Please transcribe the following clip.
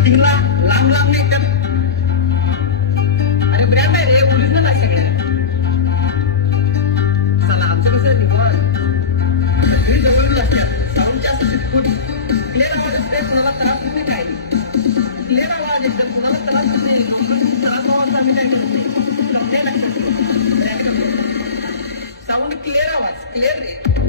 टेस्टिंगला लांब लांब नाही तर अरे ब्रँड आहे रे, ओरिजिनल आहे सगळे. चला आमचं कसं निघून सगळी जवळच असतात. साऊंड जास्त चिटकूट क्लिअर आवाज असते, कुणाला त्रास होत नाही काय. क्लिअर आवाज एकदम, कुणाला त्रास होत नाही. त्रास आवाज आम्ही काय करत नाही. समजायला लागतं साऊंड क्लिअर आवाज क्लिअर रे.